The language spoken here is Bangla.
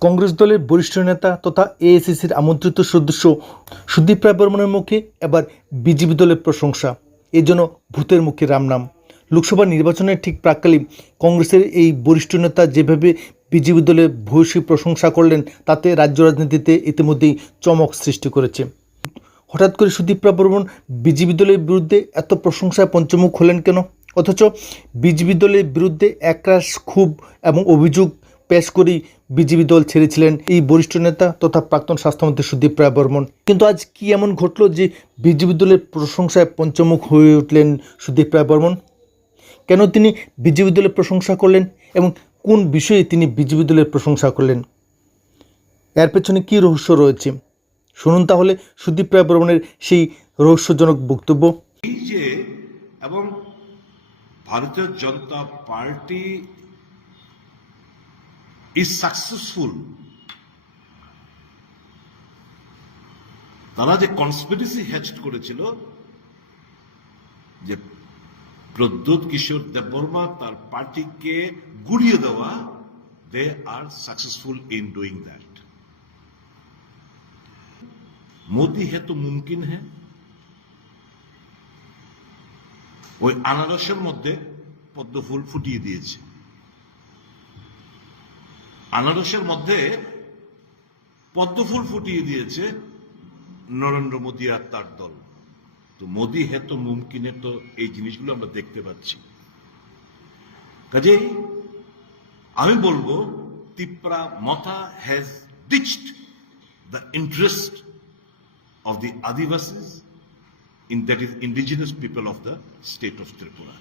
কংগ্রেস দলের বরিষ্ঠ নেতা তথা এআইসিসির আমন্ত্রিত সদস্য সুদীপ রায় বর্মনের মুখে এবার বিজেপি দলের প্রশংসা। এ জন্য ভূতের মুখে রাম নাম লোকসভা নির্বাচনের ঠিক প্রাককালীন কংগ্রেসের এই বরিষ্ঠ নেতা যেভাবে বিজেপি দলের ভূয়সী প্রশংসা করলেন, তাতে রাজ্য রাজনীতিতে ইতিমধ্যেই চমক সৃষ্টি করেছে। হঠাৎ করে সুদীপ রায় বর্মন বিজেপি দলের বিরুদ্ধে এত প্রশংসায় পঞ্চমুখ হলেন কেন? অথচ বিজেপি দলের বিরুদ্ধে একরাশ ক্ষোভ এবং অভিযোগ পেশ করেই বিজেপি দল ছেড়েছিলেন এই বরিষ্ঠ নেতা তথা প্রাক্তন স্বাস্থ্যমন্ত্রী সুদীপ রায় বর্মন। কিন্তু আজ কি এমন ঘটলো যে বিজেপি দলের প্রশংসায় পঞ্চমুখ হয়ে উঠলেন সুদীপ রায় বর্মন? কেন তিনি বিজেপি দলের প্রশংসা করলেন এবং কোন বিষয়ে তিনি বিজেপি দলের প্রশংসা করলেন? এর পেছনে কী রহস্য রয়েছে? শুনুন তাহলে সুদীপ রায় বর্মনের সেই রহস্যজনক বক্তব্য। এবং ভারতীয় জনতা পার্টি is সাকসেসফুল তারা যে কনস্পিরেসি হ্যাচড করেছিল, যে প্রদ্যুৎ কিশোর দেববর্মা তার পার্টিকে গুড়িয়ে দেওয়া they are successful in doing that Modi হে তো মুমকিন হ্যাঁ ওই আনারসের মধ্যে পদ্মফুল ফুটিয়ে দিয়েছে। আনারসের মধ্যে পদ্মফুল ফুটিয়ে দিয়েছে নরেন্দ্র মোদী আর তার দল তো মোদী হে তো মুমকিনে তো এই জিনিসগুলো আমরা দেখতে পাচ্ছি কাজেই আমি বলব Tipra Motha has ditched the interest of the Adivasis, in that is indigenous people of the state of Tripura.